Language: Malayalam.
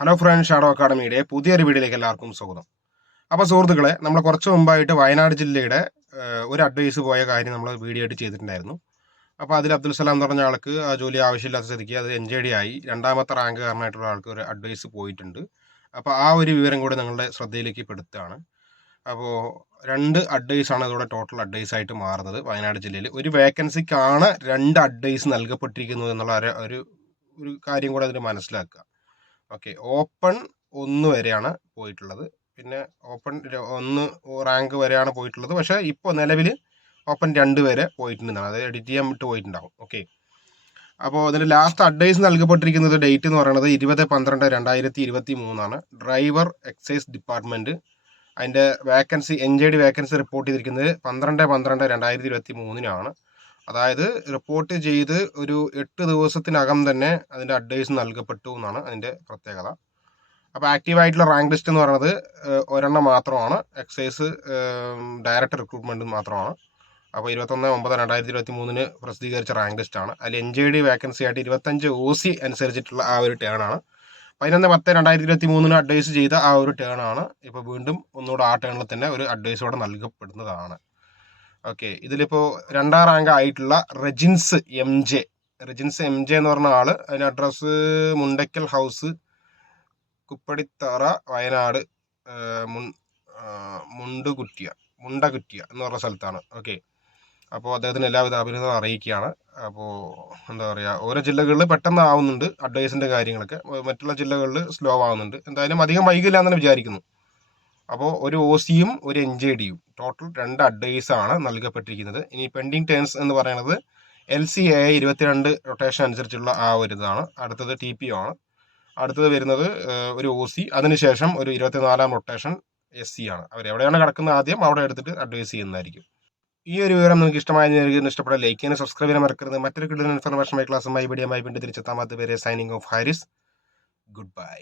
ഹലോ ഫ്രണ്ട് ഷാഡോ അക്കാഡമിയുടെ പുതിയൊരു വീഡിയോയിലേക്ക് എല്ലാവർക്കും സ്വാഗതം. അപ്പോൾ സുഹൃത്തുക്കളെ നമ്മൾ കുറച്ച് മുമ്പായിട്ട് വയനാട് ജില്ലയുടെ ഒരു അഡ്വൈസ് പോയ കാര്യം നമ്മൾ വീഡിയോ ആയിട്ട് ചെയ്തിട്ടുണ്ടായിരുന്നു. അപ്പോൾ അതിൽ അബ്ദുൽ സലാം എന്ന് പറഞ്ഞ ആൾക്ക് ആ ജോലി ആവശ്യമില്ലാത്ത സ്ഥിതിക്ക് അത് എൻ ജെ ഡി ആയി. രണ്ടാമത്തെ റാങ്ക് കാരണമായിട്ടുള്ള ആൾക്ക് ഒരു അഡ്വൈസ് പോയിട്ടുണ്ട്. അപ്പോൾ ആ ഒരു വിവരം കൂടി നിങ്ങളുടെ ശ്രദ്ധയിലേക്ക് പെടുത്തുകയാണ്. അപ്പോൾ രണ്ട് അഡ്വൈസ് ആണ് അതോടെ ടോട്ടൽ അഡ്വൈസ് ആയിട്ട് മാറുന്നത് വയനാട് ജില്ലയിൽ. ഒരു വേക്കൻസിക്കാണ് രണ്ട് അഡ്വൈസ് നൽകപ്പെട്ടിരിക്കുന്നത് എന്നുള്ള ഒരു ഒരു കാര്യം കൂടെ അതിൽ മനസ്സിലാക്കുക. ഓക്കെ ഓപ്പൺ ഒന്ന് വരെയാണ് പോയിട്ടുള്ളത്. പിന്നെ ഓപ്പൺ ഒന്ന് റാങ്ക് വരെയാണ് പോയിട്ടുള്ളത്. പക്ഷേ ഇപ്പോൾ നിലവിൽ ഓപ്പൺ രണ്ട് വരെ പോയിട്ടുണ്ടെന്നാണ്. അതായത് എഡിറ്റ് ചെയ്യാൻ വിട്ട് പോയിട്ടുണ്ടാവും. ഓക്കെ അപ്പോൾ അതിന്റെ ലാസ്റ്റ് അഡ്വൈസ് നൽകപ്പെട്ടിരിക്കുന്നത് ഡേറ്റ് എന്ന് പറയുന്നത് ഇരുപത് പന്ത്രണ്ട് രണ്ടായിരത്തി ഇരുപത്തി മൂന്നാണ് ഡ്രൈവർ എക്സൈസ് ഡിപ്പാർട്ട്മെന്റ് അതിന്റെ vacancy N J D vacancy report ചെയ്തിരിക്കുന്നത് പന്ത്രണ്ട് പന്ത്രണ്ട് രണ്ടായിരത്തി ഇരുപത്തി മൂന്നിനാണ് അതായത് റിപ്പോർട്ട് ചെയ്ത് ഒരു എട്ട് ദിവസത്തിനകം തന്നെ അതിന്റെ അഡ്വൈസ് നൽകപ്പെട്ടു എന്നാണ് അതിന്റെ പ്രത്യേകത. അപ്പോൾ ആക്റ്റീവായിട്ടുള്ള റാങ്ക് ലിസ്റ്റ് എന്ന് പറയുന്നത് ഒരെണ്ണം മാത്രമാണ്. എക്സൈസ് ഡയറക്ട് റിക്രൂട്ട്മെന്റ് മാത്രമാണ്. അപ്പോൾ ഇരുപത്തൊന്ന് ഒമ്പത് രണ്ടായിരത്തി ഇരുപത്തി മൂന്നിന് പ്രസിദ്ധീകരിച്ച റാങ്ക് ലിസ്റ്റാണ് അതിൽ എൻ ജെ ഡി വേക്കൻസി ആയിട്ട് ഇരുപത്തഞ്ച് ഒ സി അനുസരിച്ചിട്ടുള്ള ആ ഒരു ടേൺ ആണ്. പതിനൊന്ന് പത്ത് രണ്ടായിരത്തി ഇരുപത്തി മൂന്നിന് അഡ്വൈസ് ചെയ്ത ആ ഒരു ടേൺ ആണ്. ഇപ്പോൾ വീണ്ടും ഒന്നുകൂടെ ആ ടേണിൽ തന്നെ ഒരു അഡ്വൈസോടെ നൽകപ്പെടുന്നതാണ്. ഓക്കെ. ഇതിലിപ്പോൾ രണ്ടാം റാങ്ക് ആയിട്ടുള്ള Rejins M J. Rejins M J എന്ന് പറഞ്ഞ ആൾ. അതിന്റെ അഡ്രസ്സ് മുണ്ടയ്ക്കൽ ഹൗസ് കുപ്പടിത്തറ വയനാട് മുൻ മുണ്ടുകുറ്റിയ മുണ്ടകുറ്റിയ എന്ന് പറഞ്ഞ സ്ഥലത്താണ്. ഓക്കെ. അപ്പോൾ അദ്ദേഹത്തിന് എല്ലാവിധ അഭിനന്ദനം അറിയിക്കുകയാണ്. അപ്പോൾ എന്താ പറയുക ഓരോ ജില്ലകളിൽ പെട്ടെന്ന് ആവുന്നുണ്ട് അഡ്വൈസിന്റെ കാര്യങ്ങളൊക്കെ. മറ്റുള്ള ജില്ലകളിൽ സ്ലോ ആവുന്നുണ്ട്. എന്തായാലും അധികം വൈകില്ല എന്ന് വിചാരിക്കുന്നു. അപ്പോൾ ഒരു ഒ സിയും ഒരു എൻ ജെ ഡിയും ടോട്ടൽ രണ്ട് അഡ്വൈസ് ആണ് നൽകപ്പെട്ടിരിക്കുന്നത്. ഇനി പെൻഡിങ് ടേൺസ് എന്ന് പറയുന്നത് എൽ സി എ ഇരുപത്തിരണ്ട് റൊട്ടേഷൻ അനുസരിച്ചുള്ള ആ ഒരു ഇതാണ്. അടുത്തത് ടി പി ആണ്. അടുത്തത് വരുന്നത് ഒരു ഒ സി അതിനുശേഷം ഒരു ഇരുപത്തിനാലാം റൊട്ടേഷൻ എസ് സി ആണ്. അവർ എവിടെയാണ് കിടക്കുന്നത് ആദ്യം? അവിടെ എടുത്തിട്ട് അഡ്വൈസ് ചെയ്യുന്നതായിരിക്കും. ഈ ഒരു വിവരം നിങ്ങൾക്ക് ഇഷ്ടമായ ഇഷ്ടപ്പെട്ട ലൈക്ക് ചെയ്യാൻ സബ്സ്ക്രൈബ് ചെയ്യാൻ മറക്കരുത്. മറ്റൊരു കിട്ടുന്ന ഇൻഫർമേഷൻ ക്ലാസ്സുമായി വീഡിയോ വീണ്ടും തിരിച്ചെത്താൻ പേര് signing off Haris good bye